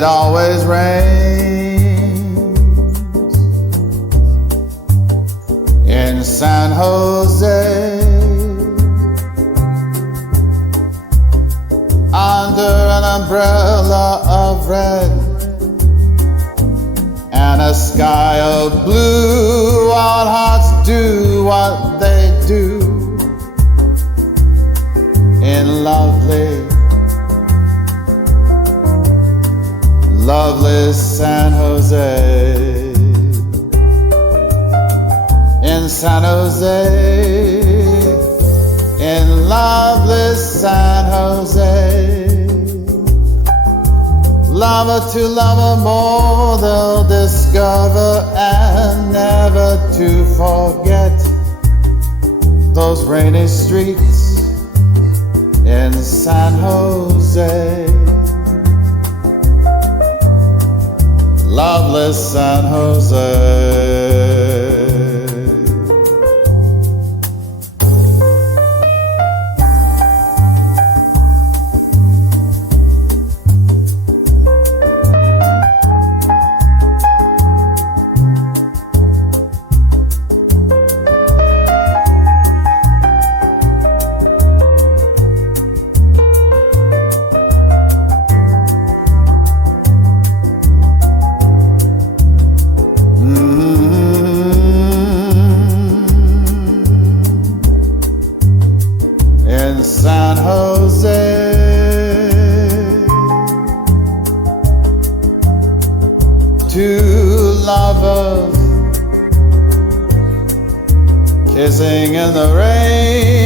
it always rains in San Jose. Under an umbrella of red and a sky of blue, all hearts do what they do in lovely, lovely San Jose. In San Jose, in lovely San Jose. Lover to lover more they'll discover, and never to forget those rainy streets in San Jose. Lovely San Jose. In San Jose, two lovers kissing in the rain.